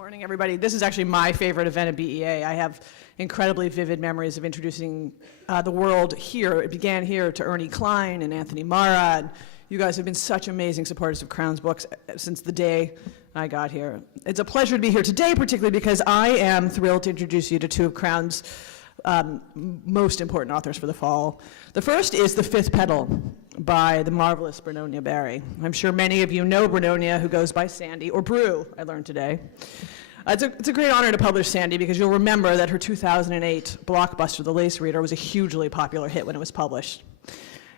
Morning, everybody. This is actually my favorite event at BEA. I have incredibly vivid memories of introducing the world here. It began here to Ernie Klein and Anthony Mara. And you guys have been such amazing supporters of Crown's books since the day I got here. It's a pleasure to be here today, particularly because I am thrilled to introduce you to two of Crown's most important authors for the fall. The first is The Fifth Petal by the marvelous Brunonia Barry. I'm sure many of you know Brunonia, who goes by Sandy, or Bru, I learned today. It's a great honor to publish Sandy because you'll remember that her 2008 blockbuster, The Lace Reader, was a hugely popular hit when it was published.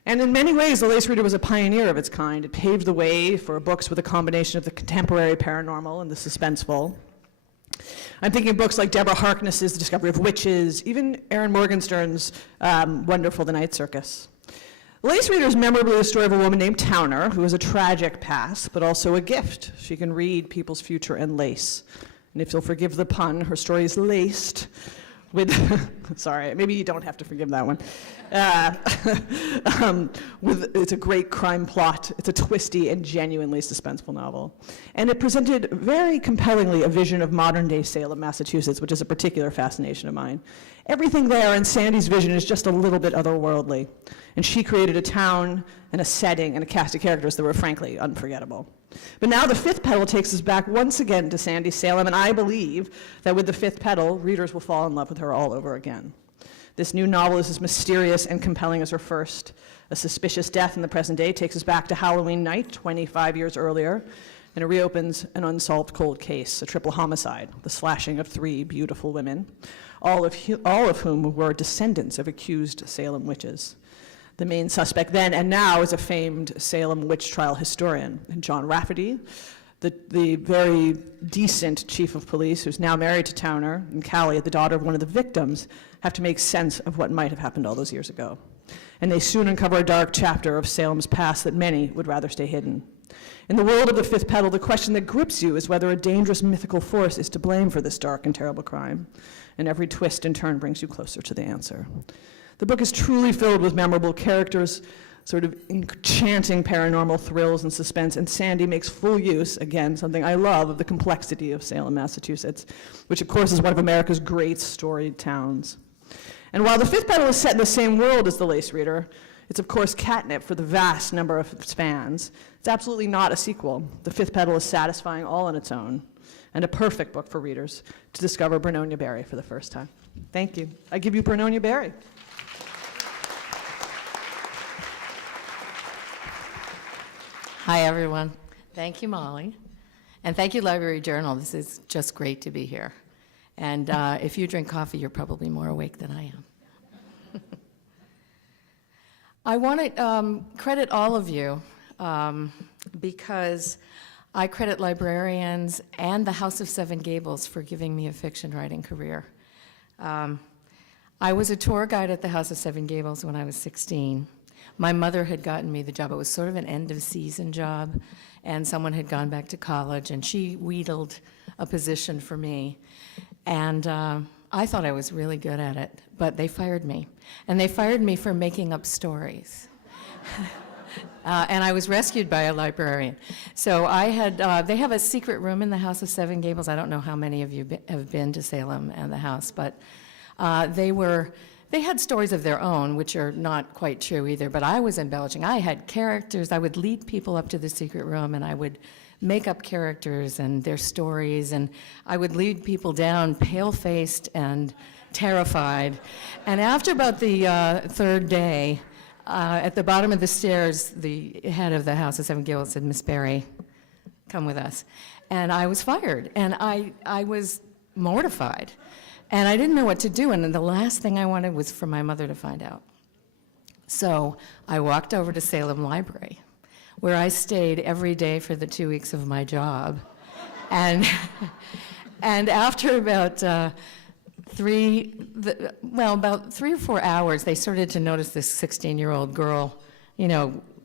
And in many ways, The Lace Reader was a pioneer of its kind. It paved the way for books with a combination of the contemporary paranormal and the suspenseful. I'm thinking of books like Deborah Harkness's The Discovery of Witches, even Erin Morgenstern's wonderful The Night Circus. The Lace Reader is memorably the story of a woman named Towner, who has a tragic past, but also a gift. She can read people's future and lace. And if you'll forgive the pun, her story is laced with, sorry, maybe you don't have to forgive that one. It's a great crime plot. It's a twisty and genuinely suspenseful novel. And it presented very compellingly a vision of modern-day Salem, Massachusetts, which is a particular fascination of mine. Everything there in Sandy's vision is just a little bit otherworldly. And she created a town and a setting and a cast of characters that were frankly unforgettable. But now The Fifth Petal takes us back once again to Sandy's Salem, and I believe that with The Fifth Petal, readers will fall in love with her all over again. This new novel is as mysterious and compelling as her first. A suspicious death in the present day takes us back to Halloween night, 25 years earlier, and it reopens an unsolved cold case, a triple homicide, the slashing of 3 beautiful women, all of whom were descendants of accused Salem witches. The main suspect then and now is a famed Salem witch trial historian, John Rafferty, the very decent chief of police who's now married to Towner, and Callie, the daughter of one of the victims, have to make sense of what might have happened all those years ago. And they soon uncover a dark chapter of Salem's past that many would rather stay hidden. In the world of The Fifth Petal, the question that grips you is whether a dangerous mythical force is to blame for this dark and terrible crime. And every twist and turn brings you closer to the answer. The book is truly filled with memorable characters, sort of enchanting paranormal thrills and suspense, and Sandy makes full use, again, something I love, of the complexity of Salem, Massachusetts, which of course is one of America's great storied towns. And while The Fifth Petal is set in the same world as The Lace Reader, it's of course catnip for the vast number of its fans. It's absolutely not a sequel. The Fifth Petal is satisfying all on its own, and a perfect book for readers to discover Brunonia Barry for the first time. Thank you. I give you Brunonia Barry. Hi, everyone. Thank you, Molly. And thank you, Library Journal. This is just great to be here. And if you drink coffee, you're probably more awake than I am. I want to credit all of you because I credit librarians and the House of Seven Gables for giving me a fiction writing career. I was a tour guide at the House of Seven Gables when I was 16. My mother had gotten me the job. It was sort of an end-of-season job, and someone had gone back to college, and she wheedled a position for me. And I thought I was really good at it, but they fired me. And they fired me for making up stories. And I was rescued by a librarian. So I had, they have a secret room in the House of Seven Gables. I don't know how many of you have been to Salem and the house, but they had stories of their own, which are not quite true either, but I was embellishing. I had characters. I would lead people up to the secret room, and I would make up characters and their stories, and I would lead people down pale-faced and terrified. And after about the third day, at the bottom of the stairs, the head of the House of Seven Gables said, "Miss Barry, come with us." And I was fired, and I was mortified. And I didn't know what to do, and the last thing I wanted was for my mother to find out. So I walked over to Salem Library, where I stayed every day for the 2 weeks of my job. And after about about 3 or 4 hours, they started to notice this 16-year-old girl,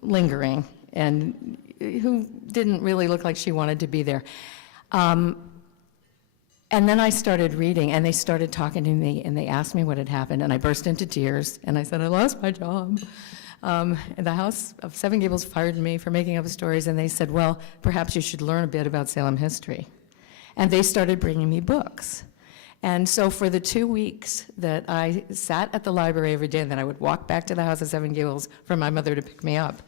lingering, and who didn't really look like she wanted to be there. And then I started reading, and they started talking to me, and they asked me what had happened, and I burst into tears, and I said, "I lost my job." And the House of Seven Gables fired me for making up stories, and they said, "Well, perhaps you should learn a bit about Salem history." And they started bringing me books. And so for the 2 weeks that I sat at the library every day, and then I would walk back to the House of Seven Gables for my mother to pick me up,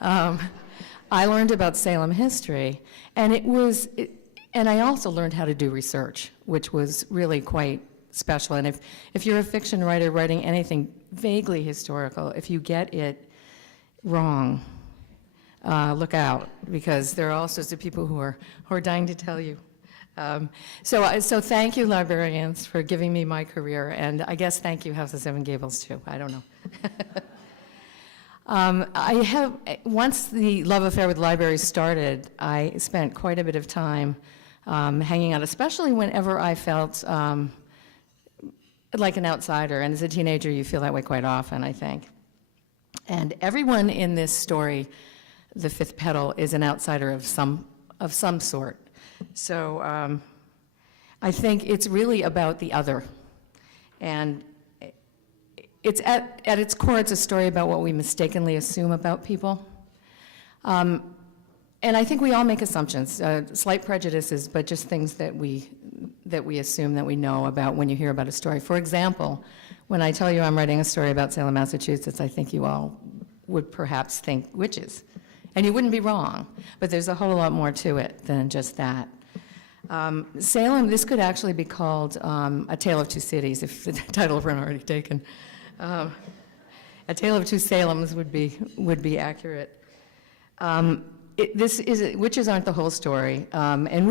I learned about Salem history. And and I also learned how to do research, which was really quite special. And if you're a fiction writer writing anything vaguely historical, if you get it wrong, look out, because there are all sorts of people who are dying to tell you. So thank you, librarians, for giving me my career, and I guess thank you, House of Seven Gables, too. I don't know. Once the love affair with libraries started, I spent quite a bit of time hanging out, especially whenever I felt like an outsider, and as a teenager, you feel that way quite often, I think. And everyone in this story, the fifth petal, is an outsider of some sort. So I think it's really about the other. And it's at its core, it's a story about what we mistakenly assume about people. And I think we all make assumptions, slight prejudices, but just things that we assume that we know about when you hear about a story. For example, when I tell you I'm writing a story about Salem, Massachusetts, I think you all would perhaps think witches. And you wouldn't be wrong, but there's a whole lot more to it than just that. Salem, this could actually be called A Tale of Two Cities, if the title weren't already taken. A Tale of Two Salems would be accurate. Witches aren't the whole story. And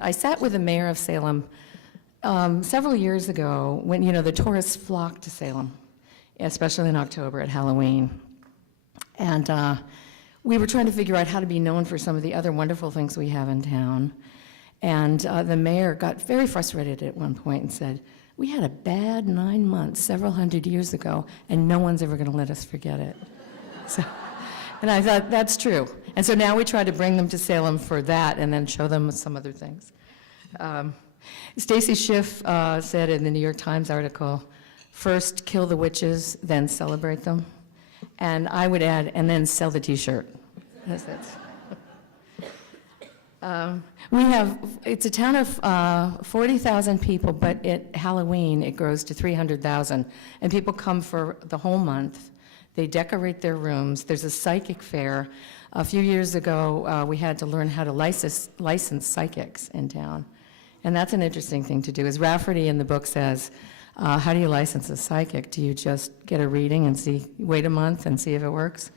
I sat with the mayor of Salem several years ago when, the tourists flocked to Salem, especially in October at Halloween. And we were trying to figure out how to be known for some of the other wonderful things we have in town. And the mayor got very frustrated at one point and said, "We had a bad 9 months several hundred years ago, and no one's ever going to let us forget it." And I thought, that's true. And so now we try to bring them to Salem for that and then show them some other things. Stacy Schiff said in the New York Times article, "First kill the witches, then celebrate them." And I would add, and then sell the T-shirt. That's it. It's a town of 40,000 people, but at Halloween it grows to 300,000. And people come for the whole month. They decorate their rooms. There's a psychic fair. A few years ago, we had to learn how to license psychics in town. And that's an interesting thing to do. As Rafferty in the book says, how do you license a psychic? Do you just get a reading and wait a month and see if it works?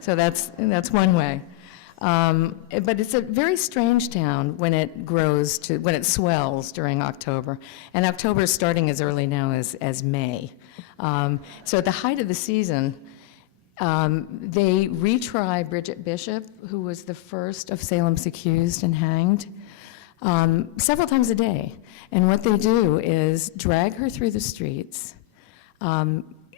So that's one way. But it's a very strange town when it when it swells during October. And October is starting as early now as May. So at the height of the season, they retry Bridget Bishop, who was the first of Salem's accused and hanged, several times a day. And what they do is drag her through the streets,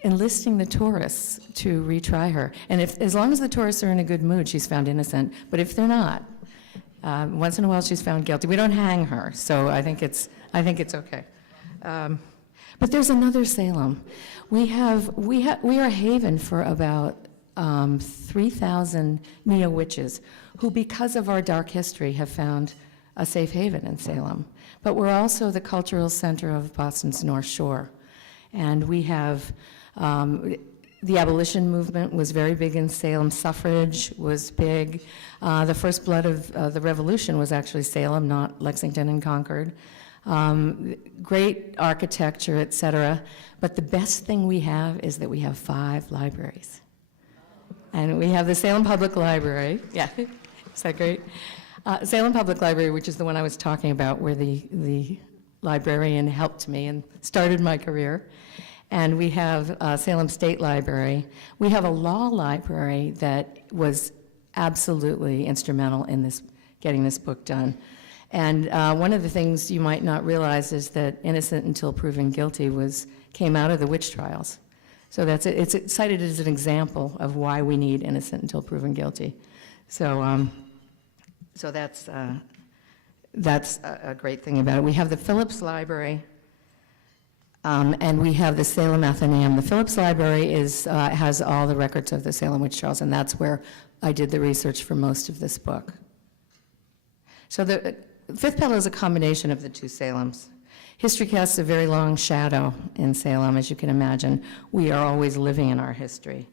enlisting the tourists to retry her. And as long as the tourists are in a good mood, she's found innocent. But if they're not, once in a while she's found guilty. We don't hang her, so I think it's okay. But there's another Salem. We are a haven for about 3,000 neo-witches who, because of our dark history, have found a safe haven in Salem. But we're also the cultural center of Boston's North Shore. And we have, the abolition movement was very big in Salem. Suffrage was big. The first blood of the revolution was actually Salem, not Lexington and Concord. Great architecture, et cetera. But the best thing we have is that we have 5 libraries. And we have the Salem Public Library. Yeah, is that great? Salem Public Library, which is the one I was talking about, where the librarian helped me and started my career. And we have Salem State Library. We have a law library that was absolutely instrumental in getting this book done. And one of the things you might not realize is that innocent until proven guilty came out of the witch trials. So it's cited as an example of why we need innocent until proven guilty. So that's a great thing about it. We have the Phillips Library, and we have the Salem Athenaeum. The Phillips Library has all the records of the Salem witch trials, and that's where I did the research for most of this book. So Fifth Petal is a combination of the two Salems. History casts a very long shadow in Salem, as you can imagine. We are always living in our history.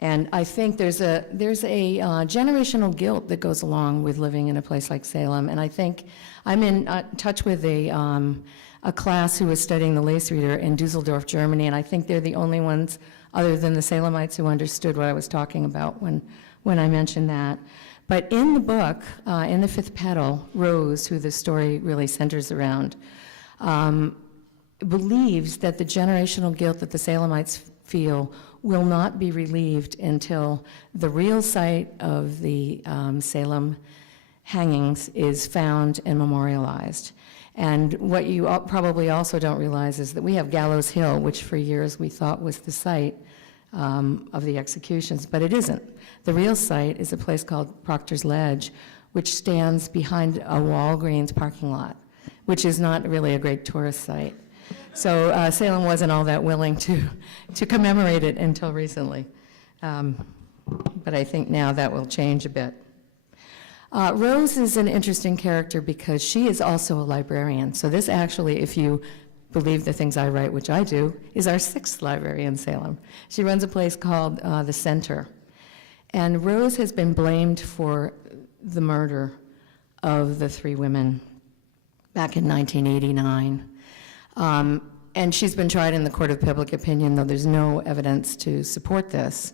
And I think there's a generational guilt that goes along with living in a place like Salem. And I think I'm in touch with a class who was studying the Lace Reader in Dusseldorf, Germany, and I think they're the only ones other than the Salemites who understood what I was talking about when I mentioned that. But in the book, in the Fifth Petal, Rose, who the story really centers around, believes that the generational guilt that the Salemites feel will not be relieved until the real site of the Salem hangings is found and memorialized. And what you probably also don't realize is that we have Gallows Hill, which for years we thought was the site of the executions, but it isn't. The real site is a place called Proctor's Ledge, which stands behind a Walgreens parking lot, which is not really a great tourist site. So Salem wasn't all that willing to commemorate it until recently. But I think now that will change a bit. Rose is an interesting character because she is also a librarian. So this actually, if you believe the things I write, which I do, is our 6th library in Salem. She runs a place called the Center. And Rose has been blamed for the murder of the 3 women back in 1989. And she's been tried in the court of public opinion, though there's no evidence to support this.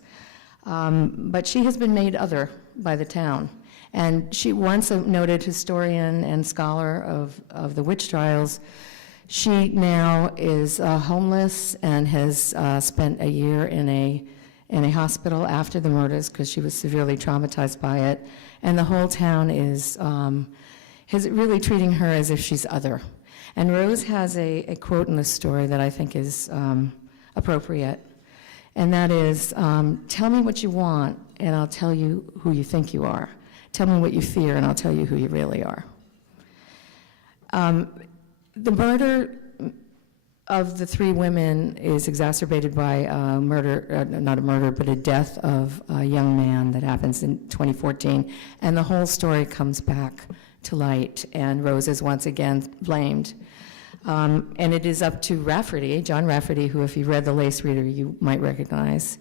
But she has been made other by the town. And she, once a noted historian and scholar of the witch trials, she now is homeless and has spent a year in a hospital after the murders because she was severely traumatized by it. And the whole town is really treating her as if she's other. And Rose has a quote in the story that I think is appropriate. And that is, tell me what you want and I'll tell you who you think you are. Tell me what you fear and I'll tell you who you really are. The murder of the 3 women is exacerbated by not a murder, but a death of a young man that happens in 2014. And the whole story comes back to light, and Rose is once again blamed. And it is up to Rafferty, John Rafferty, who if you read The Lace Reader, you might recognize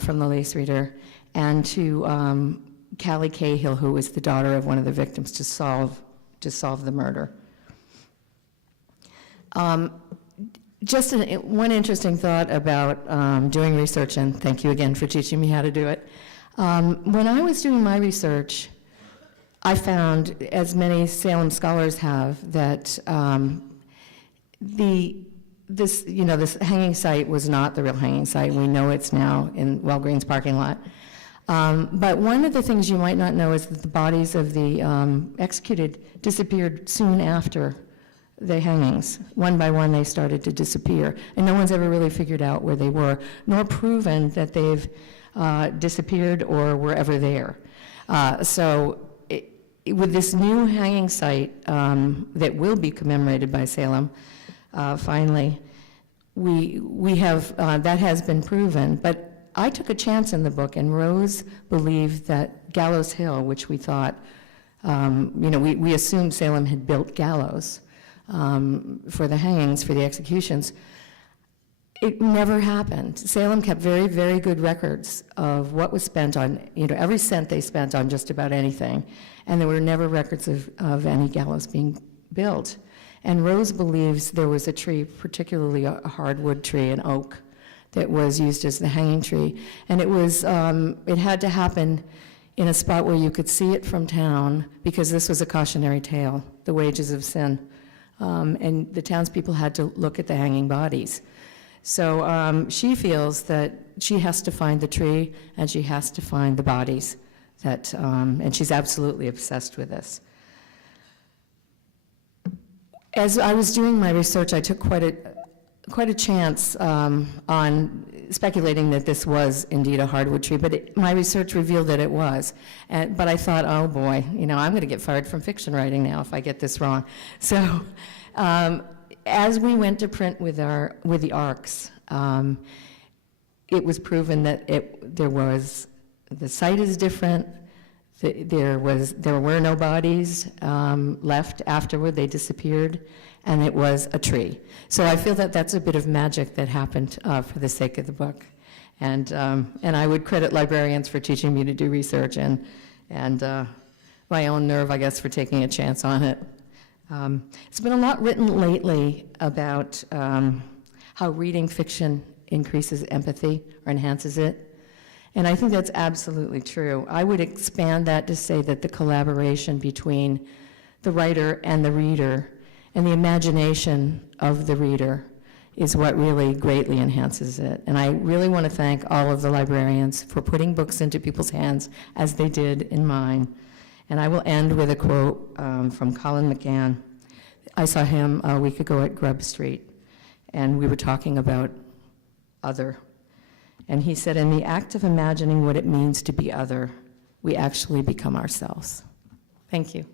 from The Lace Reader, and to Callie Cahill, who was the daughter of one of the victims, to solve the murder. Just one interesting thought about doing research, and thank you again for teaching me how to do it. When I was doing my research, I found, as many Salem scholars have, that this hanging site was not the real hanging site. We know it's now in Walgreens parking lot. But one of the things you might not know is that the bodies of the executed disappeared soon after the hangings. One by one, they started to disappear, and no one's ever really figured out where they were, nor proven that they've disappeared or were ever there. With this new hanging site that will be commemorated by Salem, finally, we have that has been proven. But I took a chance in the book, and Rose believed that Gallows Hill, which we thought, we assumed Salem had built gallows for the hangings, for the executions. It never happened. Salem kept very, very good records of what was spent on, every cent they spent on just about anything, and there were never records of any gallows being built. And Rose believes there was a tree, particularly a hardwood tree, an oak, that was used as the hanging tree. And it had to happen in a spot where you could see it from town, because this was a cautionary tale, the wages of sin. And the townspeople had to look at the hanging bodies. So she feels that she has to find the tree and she has to find the bodies, and she's absolutely obsessed with this. As I was doing my research, I took quite a chance on speculating that this was indeed a hardwood tree, but my research revealed that it was. But I thought, oh boy, I'm going to get fired from fiction writing now if I get this wrong. So as we went to print with the ARCs, it was proven that the site is different, There were no bodies left afterward. They disappeared, and it was a tree. So I feel that that's a bit of magic that happened for the sake of the book. And I would credit librarians for teaching me to do research, and my own nerve, I guess, for taking a chance on it. It's been a lot written lately about how reading fiction increases empathy or enhances it. And I think that's absolutely true. I would expand that to say that the collaboration between the writer and the reader and the imagination of the reader is what really greatly enhances it. And I really want to thank all of the librarians for putting books into people's hands as they did in mine. And I will end with a quote from Colin McGann. I saw him a week ago at Grub Street, and we were talking about other. And he said, in the act of imagining what it means to be other, we actually become ourselves. Thank you.